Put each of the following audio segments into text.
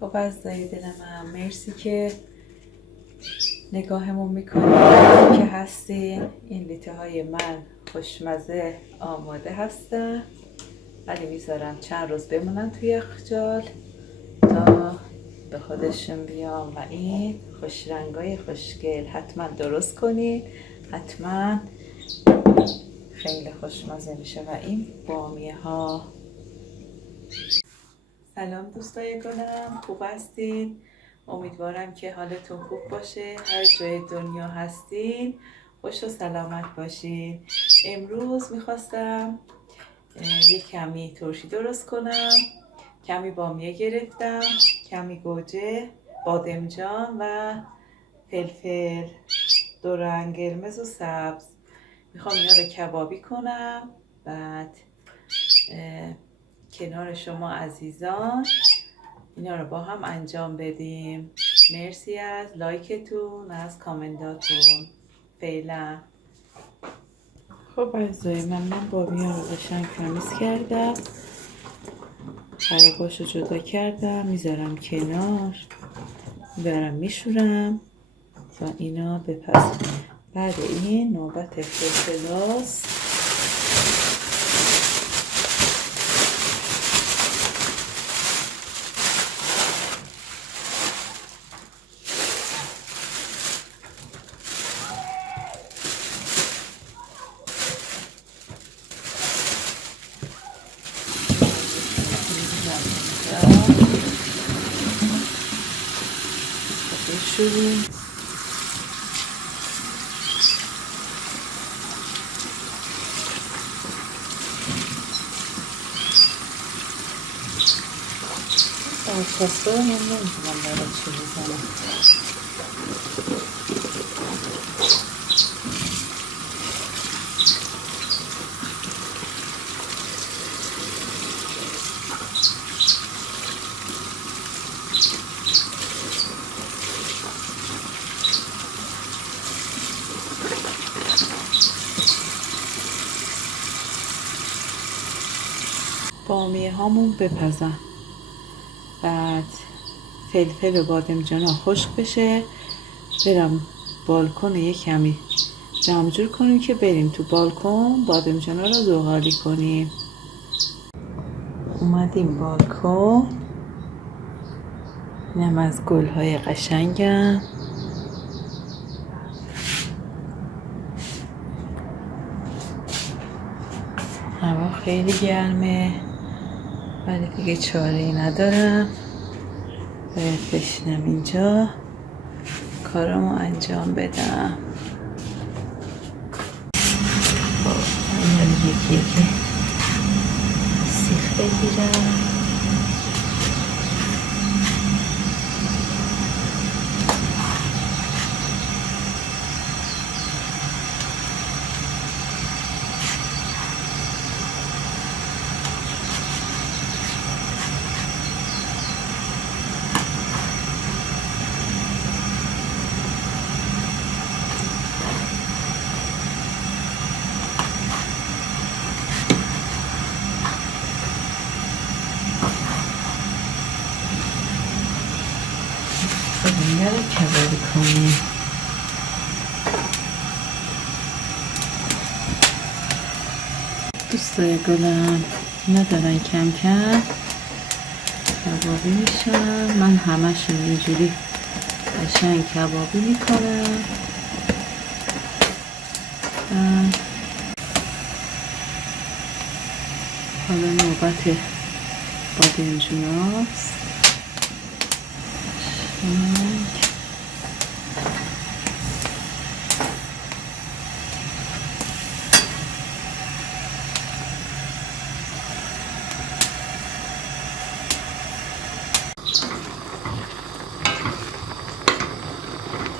خب عزیزای دل من، مرسی که نگاهمون میکنید که هستین. این لیته های من خوشمزه آماده هستن، ولی میذارم چند روز بمونن توی یخچال تا به خودشون بیام. و این خوش رنگای خوشگل حتما درست کنید، حتما خیلی خوشمزه میشه. و این بامیه ها. سلام دوستای گلم، خوب هستین؟ امیدوارم که حالتون خوب باشه. هر جای دنیا هستین خوش و سلامت باشین. امروز میخواستم یک کمی ترشی درست کنم. کمی بامیه گرفتم، کمی گوجه، بادمجان و فلفل دو رنگ، قرمز و سبز. میخوام اینا رو کبابی کنم، بعد کنار شما عزیزان اینا رو با هم انجام بدیم. مرسی از لایکتون، از کامنتاتون. فعلا. خب عزیزای من بامیه رو قشنگ تمیز کردم، خراباشو جدا کردم، میذارم کنار، میبرم میشورم تا اینا بپزه. بعد این نوبت فلفلاست. بشوریم. آچسته رو من نمیتونم برای چی بزنم. بامیه هامون بپزن، بعد فلفل و بادمجان ها خشک بشه، برم بالکن یه کمی جمع کنیم که بریم تو بالکن بادمجان ها رو زغالی کنیم. اومدیم بالکن. اینم از گل های قشنگم. هوا خیلی گرمه ولی دیگه چاره‌ای ندارم، باید بشینم اینجا کارمو انجام بدم. خب یکی سیخ بگیرم. اینا رو کبابی کنیم. دوستای گلم اینا دارن کم کم کبابی میشن. من همشون اینجوری قشنگ کبابی میکنم. حالا نوبت بادمجوناست.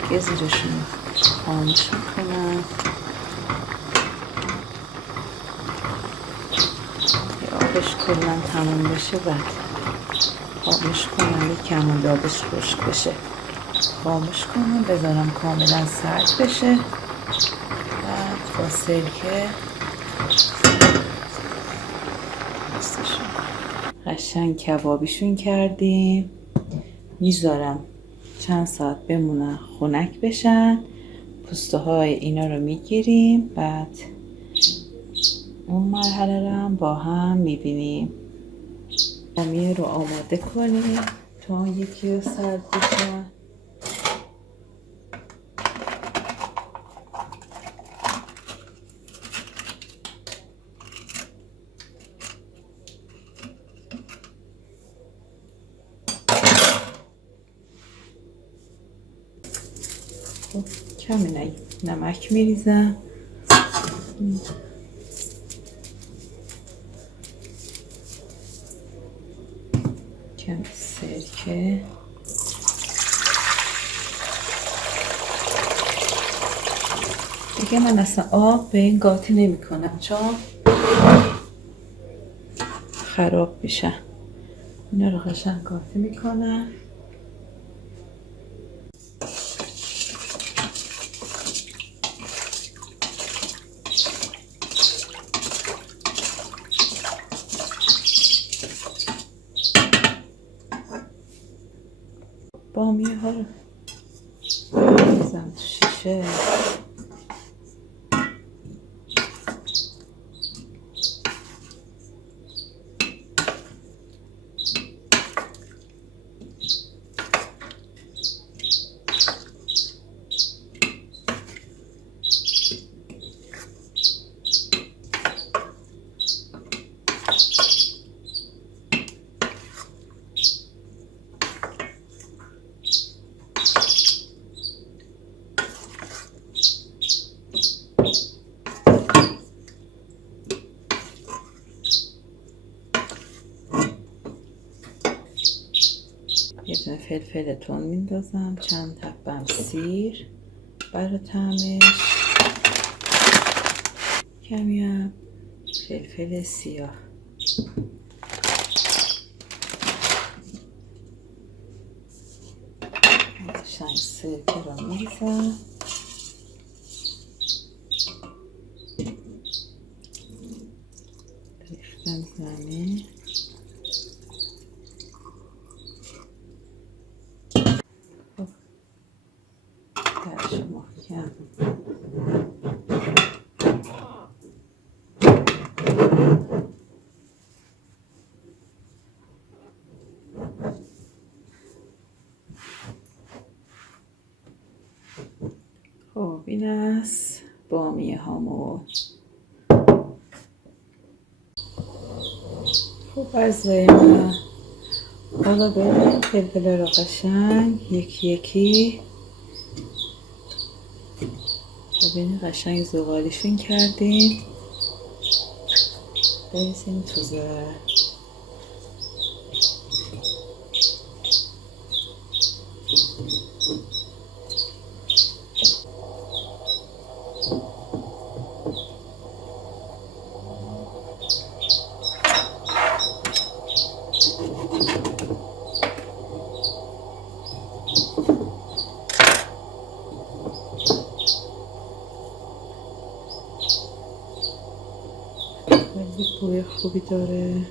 دیگه زیرشون خاموش میکنم. آبش کلا تموم بشه، بعد خاموش کنم، یکم دابش خشک بشه خاموش کنم، بذارم کاملا سرد بشه. بعد با سرکه قشنگ کبابیشون کردیم. میذارم چند ساعت بمونن خنک بشن. پوسته های اینا رو میگیریم، بعد اون مرحله رو هم با هم میبینیم. بامیه رو آماده کنیم تا یکی رو سرد بشن. کمی نمک میریزم، کمی سرکه، دیگه من اصلا آب به این قاطی نمی کنم چون خراب میشن. اینا رو قشنگ قاطی میکنم. بامیه ها رو میزم تو شیشه. یه دونه فلفل تون میندازم، چند حبم سیر برای طعمش، کمی هم فلفل سیاه. قشنگ سرکه رو میریزم. ریختم زمین. درش محکم. خب این است بامیه هامو. خب عزیزای من، حالا بریم فلفل رو قشنگ یکی یکی ببینید قشنگ زغالیشون کردیم، بریزیم تو ظرف. خیلی بوی خوبی داره.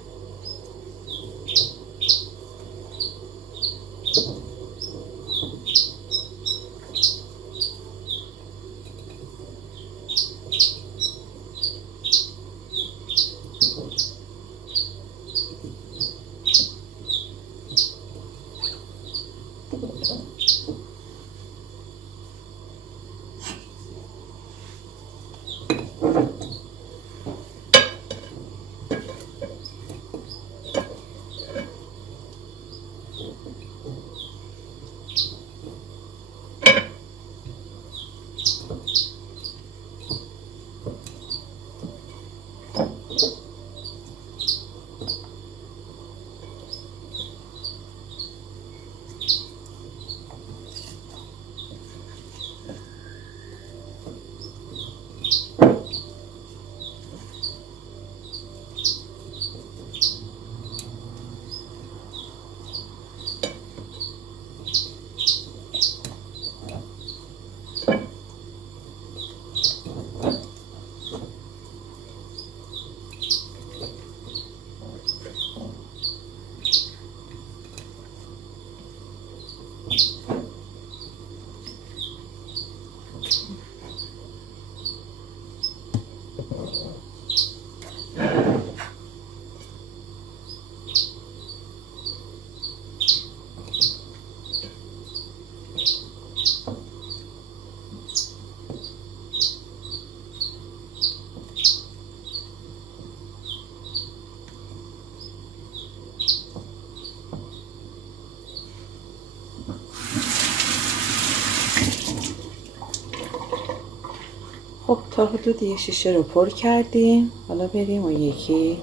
خب تا حدود یه شیشه رو پر کردیم. حالا بریم و یکی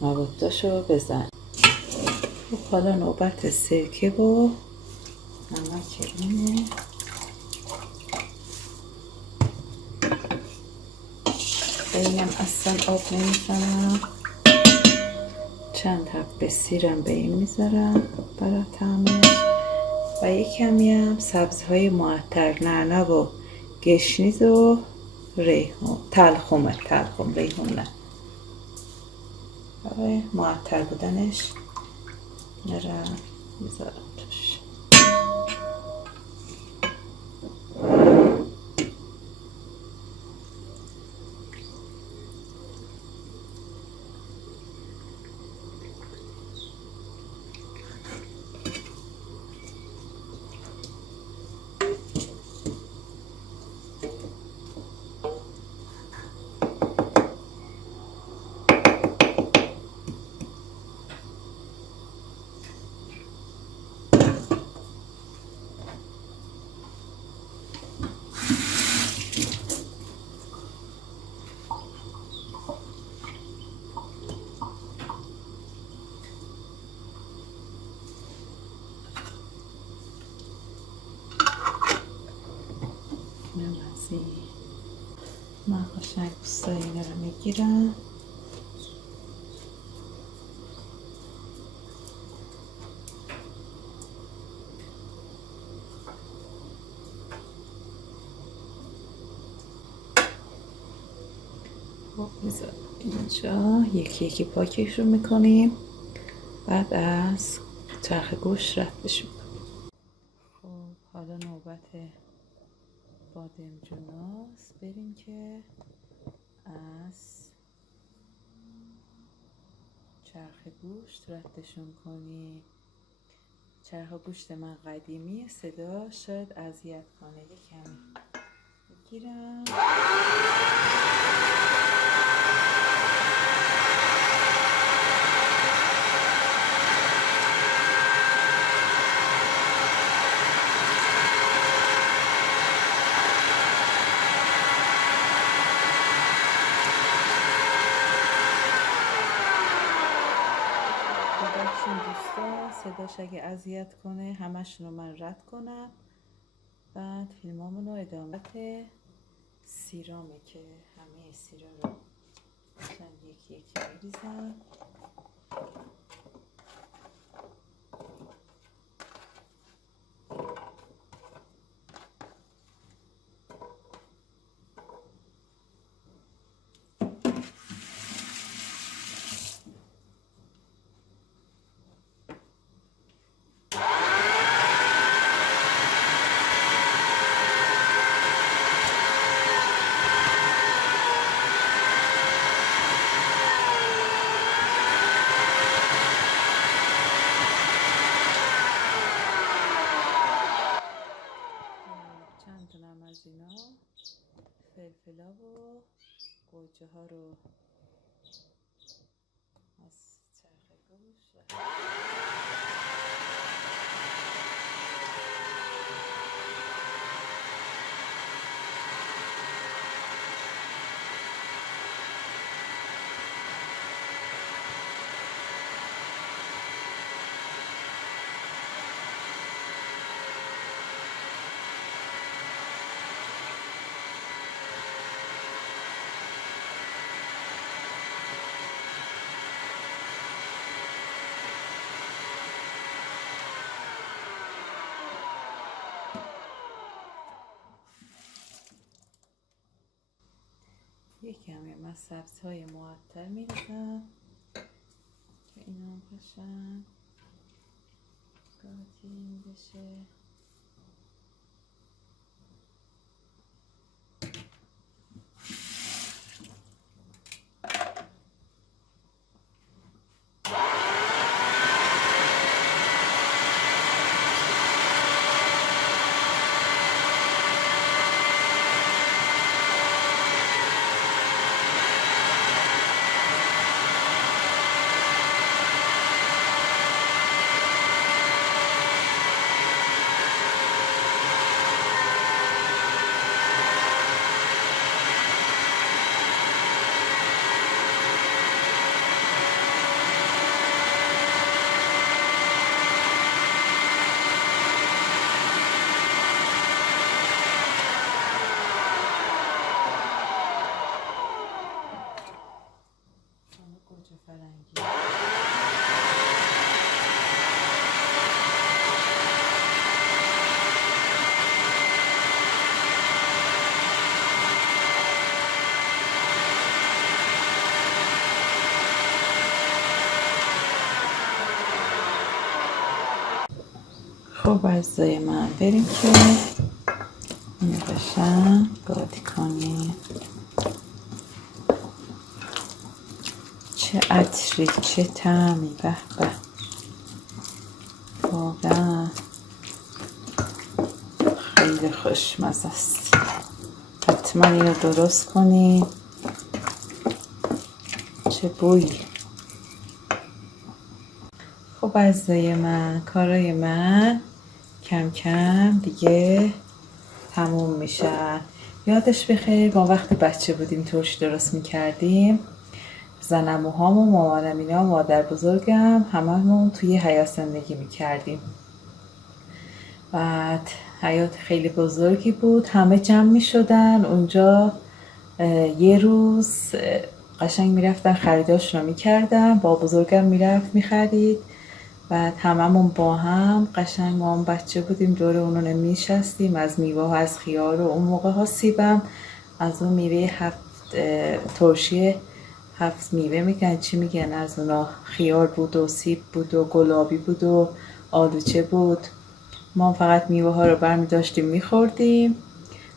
مواداشو بزن. خب حالا نوبت سرکه و نمک اینه. خیلی هم اصلا آب نمیزنم. چند حبه سیرم به این میذارم برای طعمش و یک کمی هم سبزهای معطر، نعنا و گشنیز و ریحون، تلخم ریحون نه، برای معطر بودنش نرم میذارم توش. من قشنگ بوستای اینه رو میگیرم. بذار اینجا یکی یکی پاکش رو میکنیم، بعد از چرخ گوشت ردش میکنیم. خب حالا نوبت بادمجوناست. بریم که از چرخ گوشت ردشون کنیم. چرخ گوشت من قدیمی، صدا شاید اذیت کنه. یکم میگیرم. دوستا صداش اگه اذیت کنه همشون رو من رد کنم، بعد فیلمامون رو ادامه سیرامه که همه سیرا رو یکی یکی بریزم. از اینا فلفلا و گوجه ها رو از چرخ گوشت یک کمی من سبزهای معطر میریزم که اینا هم قشنگ گاتین بشه. خب عزیزای من بریم که اینو قشنگ قاطی کنیم. چه عطری، چه طعمی، به به، واقعا خیلی خوشمزه است. حتما اینو درست کنیم. چه بویی. خب عزیزای من کارای من کم کم دیگه تموم میشن. یادش بخیر ما وقتی بچه بودیم ترش درست میکردیم، زنموهام و مامانم اینا، مادر بزرگم، هممون توی حیاط زندگی میکردیم. بعد حیاط خیلی بزرگی بود، همه جمع میشدن اونجا. یه روز قشنگ میرفتن خریداشون رو میکردن، با بزرگم میرفت میخرید. بعد هممون با هم قشنگ، ما هم بچه بودیم، دور اونو میشستیم، از میوه ها، از خیار و اون موقع ها سیبم از اون میوه ترشی 7 میوه میگن، چی میگن از اونا، خیار بود و سیب بود و گلابی بود و آلوچه بود. ما فقط میوه ها رو برمی داشتیم میخوردیم.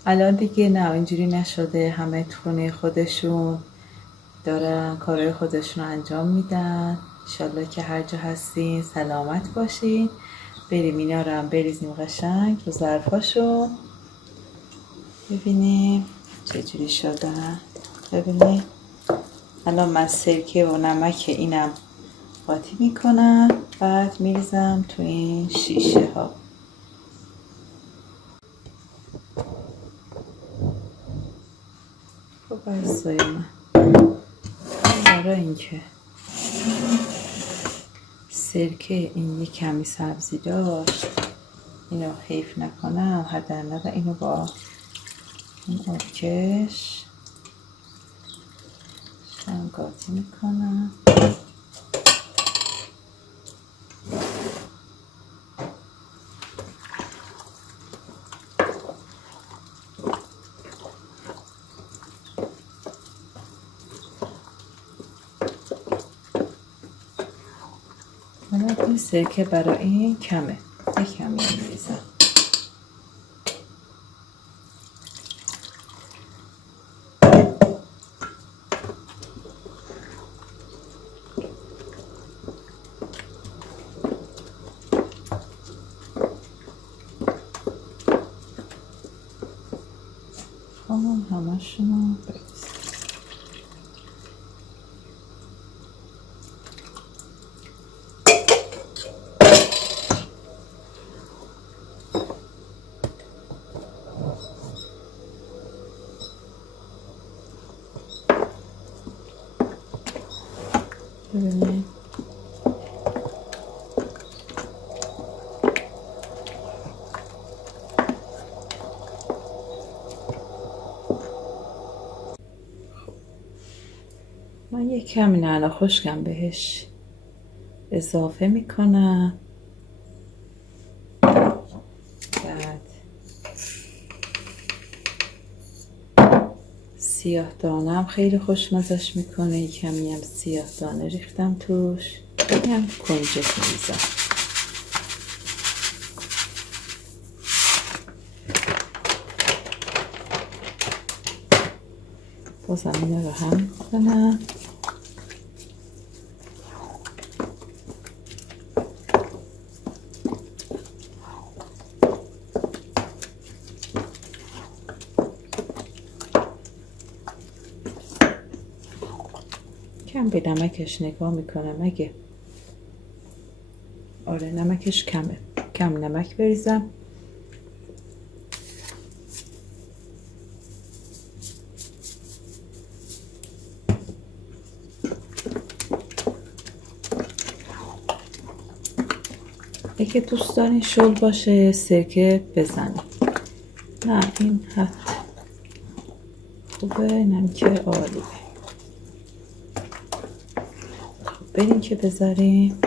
الان دیگه نه، اینجوری نشده، همه تو خونه خودشون دارن کارهای خودشون رو انجام میدن. انشالله که هر جا هستین سلامت باشین. بریم اینا رو هم بریزیم قشنگ رو ظرفاشون. ببینیم چجوری شدن. ببینیم الان من سرکه و نمک اینم قاطی میکنم، بعد میریزم تو این شیشه ها. خب عزیزای من برای اینکه سرکه این یک کمی سبزی داشت، اینو حیف نکنم، حداقل اینو با این آبکش قاطی میکنم. این سرکه برای این کمه، یک کمی میریزم. همشونو بریزم. ببینید من یک کمی نعنا خشکم بهش اضافه میکنم. بعد سیاه دانم خیلی خوشمزش میکنه، یک کمی هم سیاه دانه ریختم توش، هم کنجد میریزم. بازم اینو رو هم کنم. کم به نمکش نگاه میکنم، اگه آره نمکش کمه، کم نمک بریزم. اگه دوست دارین شل باشه سرکه بزنید، نه این حد خوبه، اینم که عالیه. خب بریم که بذاریم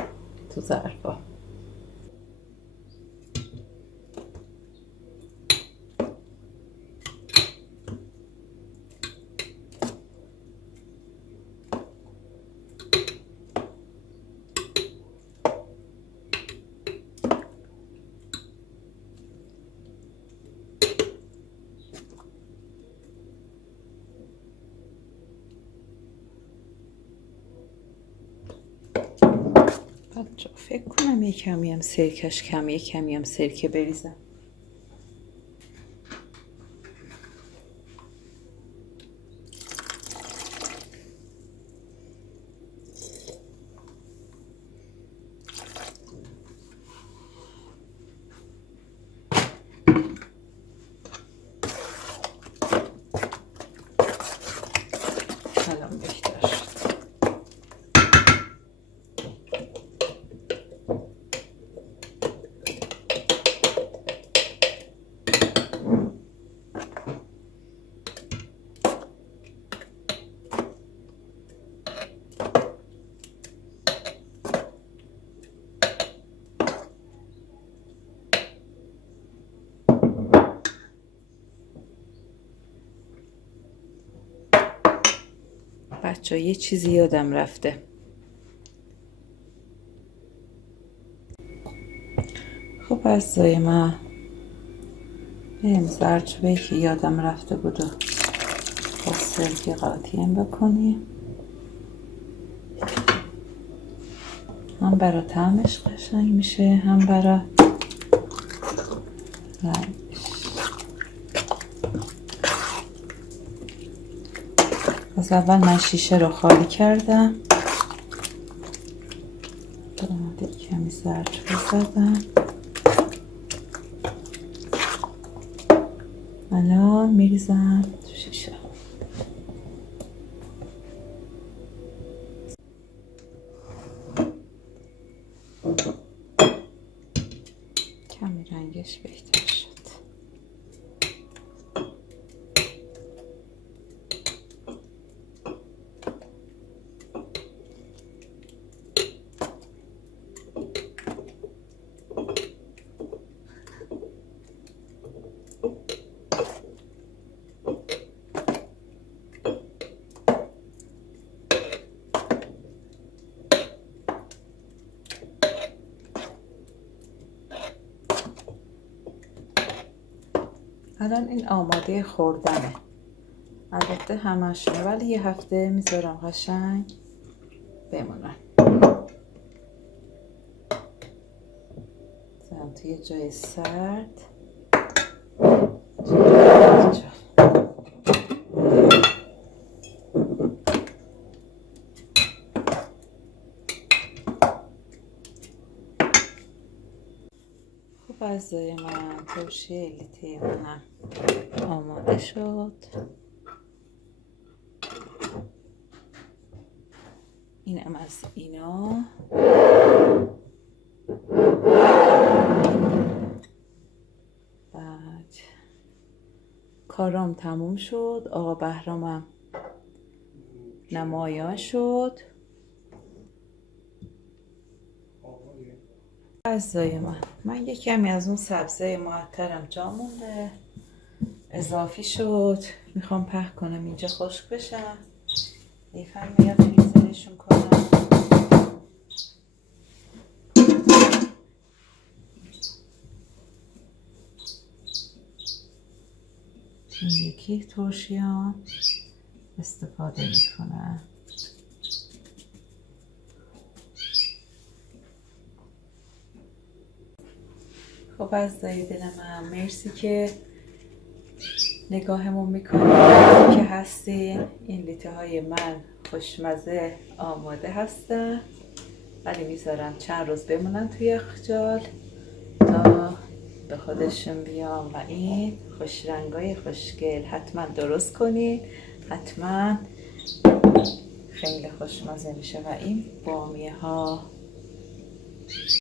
تو ظرفا. بچه فکر کنم یه کمی هم سرکش کم، یه کمی هم سرکه بریزم. الان بهتر شد. بچه یه چیزی یادم رفته. خب عزیزای من، بریم زردچوبه که یادم رفته بود و با سرکه قاطیم بکنیم. هم برا طعمش قشنگ میشه، هم برا رنگش. از اول من شیشه رو خالی کردم، بعد کمی زردچوبه زدم. الان میریزم تو شیشه. کمی رنگش بهتر شد. الان این آماده خوردنه. البته همشونه، ولی یه هفته میذارم قشنگ بمونن. زدم توی جای سرد. خب عزیزای من، ترشی لیته من آماده شد. اینم از اینا. بعد کارام تموم شد. آقا بهرامم نمایان شد. عزیزای من یه کمی از اون سبزه معطرم جا مونده، اضافی شد. میخوام پهن کنم اینجا خشک بشن. یکم میاد فریزرشون کنم. این یکی ترشیام استفاده میکنم. خب عزیزای دل من، مرسی که نگاهمون میکنید که هستین. این لیته های من خوشمزه آماده هستن، ولی میذارم چند روز بمونن توی یخچال تا به خودشون بیام. و این خوش رنگای خوشگل حتما درست کنید، حتما خیلی خوشمزه میشه. و این بامیه ها